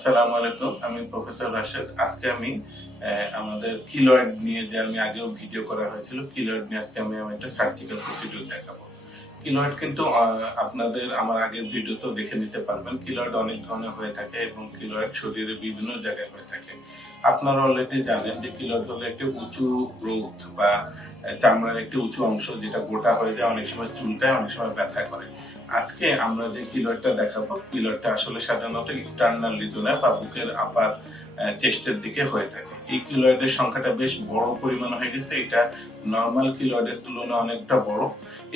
আসসালামু আলাইকুম। আমি প্রফেসর রাশেদ। আজকে আমি আমাদের কিলয়েড নিয়ে যে আমি আগেও ভিডিও করা হয়েছিল, কিলয়েড নিয়ে আজকে আমি একটা সার্জিক্যাল প্রসিডিউর দেখাবো। কিলয়েড কিন্তু আপনাদের আমার আগের ভিডিওতেও দেখে নিতে পারবেন। কিলয়েড অনেক ধরনের হয়ে থাকে এবং কিলয়েড শরীরে বিভিন্ন জায়গায় হয়ে থাকে। আপনারা অলরেডি জানেন যে কিলয়েড হলো একটি উঁচু গ্রোথ বা চামড়ার একটি উঁচু অংশ, যেটা গোটা হয়ে যায়, অনেক সময় চুলকায়, অনেক সময় ব্যথা করে। আজকে আমরা যে কিলয়েডটা দেখাবো, কিলয়েডটা আসলে সাধারণত ইস্টার্নাল রিজনে বা বুকের আপার চেস্টের দিকে হয়ে থাকে। এই কিলয়েডের সংখ্যাটা বেশ বড় পরিমাণ হয়ে গেছে। এটা নর্মাল কিলয়েডের তুলনায় অনেকটা বড়।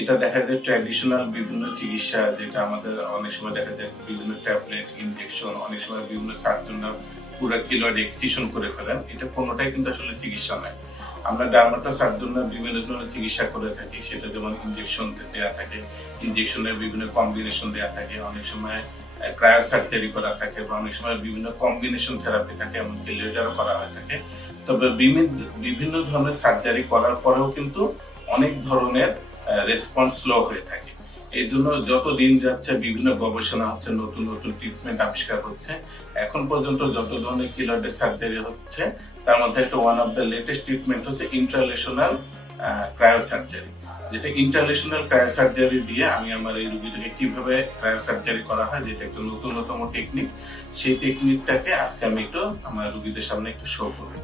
এটা দেখা যায় ট্র্যাডিশনাল বিভিন্ন চিকিৎসা, যেটা আমাদের অনেক সময় দেখা যায় বিভিন্ন ট্যাবলেট, ইনজেকশন, অনেক সময় বিভিন্ন সার্জনরা পুরো কিলয়েড এক্সিশন করে ফেলেন। এটা কোনোটাই কিন্তু আসলে চিকিৎসা নয়। আমরা ডার্মাটো সার্জনরা বিভিন্ন ধরনের চিকিৎসা করে থাকি, সেটা যেমন ইনজেকশন দেওয়া থাকে, ইনজেকশনের বিভিন্ন কম্বিনেশন দেওয়া থাকে, অনেক সময় ক্রায়ো সার্জারি করা থাকে, বা অনেক সময় বিভিন্ন কম্বিনেশন থেরাপি থাকে, এমনকি লেজারও করা হয়ে থাকে। তবে বিভিন্ন ধরনের সার্জারি করার পরেও কিন্তু অনেক ধরনের রেসপন্স স্লো হয়ে থাকে। এই জন্য যত দিন যাচ্ছে বিভিন্ন গবেষণা হচ্ছে, নতুন নতুন ট্রিটমেন্ট আবিষ্কার হচ্ছে। এখন পর্যন্ত যত ধরনের কিলয়েডের সার্জারি হচ্ছে, তার মধ্যে একটা one of the latest treatment হচ্ছে ইন্ট্রালেশনাল ক্রায়ো সার্জারি। যেটা ইন্টারন্যাশনাল ক্রায়ো সার্জারি দিয়ে আমি আমার এই রোগীটাকে কিভাবে ক্রায়ো সার্জারি করা হয়, যেটা একটা নতুনতম টেকনিক, সেই টেকনিকটাকে আজকে আমি একটু আমার রোগীদের সামনে একটু শো করবো।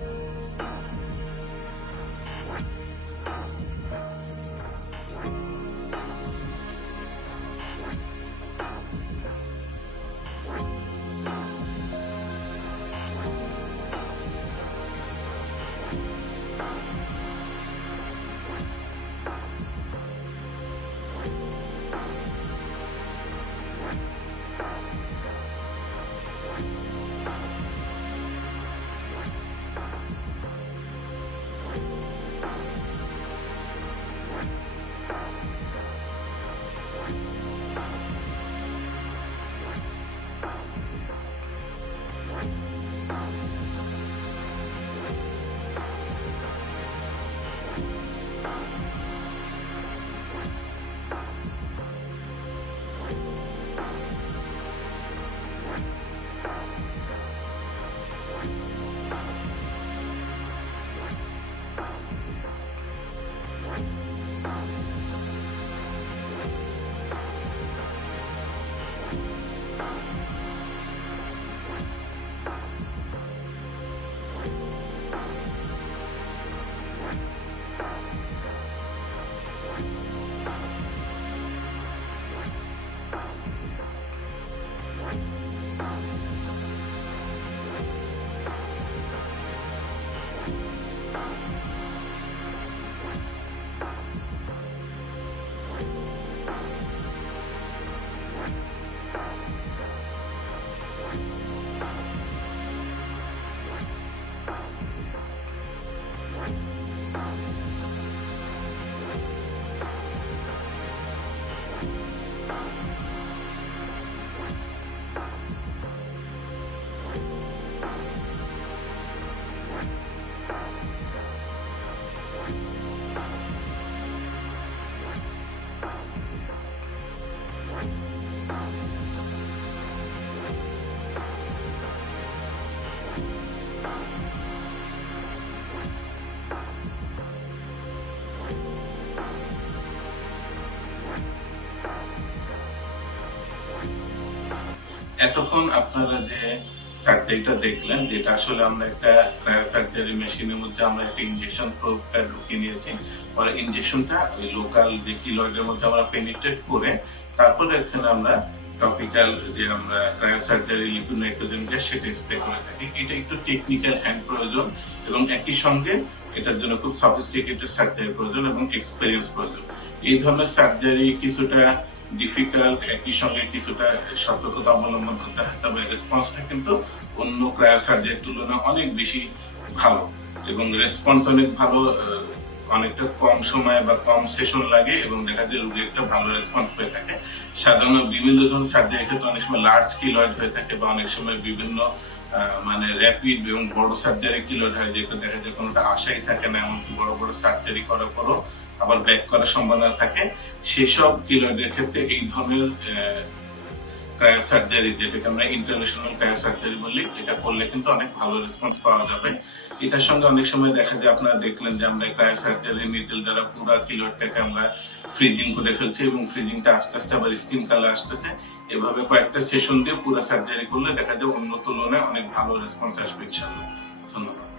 এতক্ষণ আপনারা যে সার্জারিটা দেখলেন, যেটা আসলে আমরা একটা ক্রায়ো সার্জারি মেশিনের মধ্যে আমরা একটা ইনজেকশন প্রোবটা ঢুকিয়ে নিয়েছি। পরে ইনজেকশনটা ওই লোকাল যে কিলয়েডের মধ্যে আমরা পেনিট্রেট করে, তারপরে এখানে আমরা টপিক্যাল যে আমরা cryo surgery liquid nitrogen gas সেটা স্প্রে করে থাকি। এটা একটু টেকনিক্যাল হ্যান্ড প্রয়োজন, এবং একই সঙ্গে এটার জন্য খুব সফিস্টিকেটেড সার্জারি প্রয়োজন এবং এক্সপেরিয়েন্স প্রয়োজন। এই ধরনের সার্জারি কিছুটা ডিফিকাল্ট, একই সঙ্গে কিছুটা সতর্কতা অবলম্বন করতে হয়, তবে রেসপন্সটা কিন্তু অন্য ক্রায়ো সার্জারির তুলনায় অনেক বেশি ভালো, এবং রেসপন্স অনেক ভালো। অনেকটা কম সময় বা কম সেশন লাগে, এবং দেখা যায় রোগী একটা ভালো রেসপন্স পেয়ে থাকে। সাধারণত বিভিন্ন ধরনের সার্জারি ক্ষেত্রে অনেক সময় লার্জ কিলয়েড হয়ে থাকে, বা অনেক সময় বিভিন্ন মানে র্যাপিড এবং বড় সার্জারি কিলয়েড হয়, যেটা দেখা যায় কোনোটা আশাই থাকে না, এমনকি বড় বড় সার্জারি করার পরও আবার ব্যাক করার সম্ভাবনা থাকে। সেসব কিলয়েডের ক্ষেত্রে এই ধরনের ক্রায়ো সার্জারি, যেটাকে আমরা ইন্টারন্যাশনাল ক্রায়ো সার্জারি বলি, এটা করলে কিন্তু অনেক ভালো রেসপন্স পাওয়া যাবে। এটার সঙ্গে অনেক সময় দেখা যায়, আপনারা দেখলেন যে আমরা ক্রায়ো সার্জারি নিডল দ্বারা পুরো কিলোয়ারটাকে আমরা ফ্রিজিং করে ফেলছি এবং ফ্রিজিংটা আস্তে আস্তে আবার স্কিন কালার আসতেছে। এভাবে কয়েকটা সেশন দিয়ে পুরো সার্জারি করলে দেখা যায় অন্য তুলনায় অনেক ভালো রেসপন্স আসবে ইনশাআল্লাহ। ধন্যবাদ।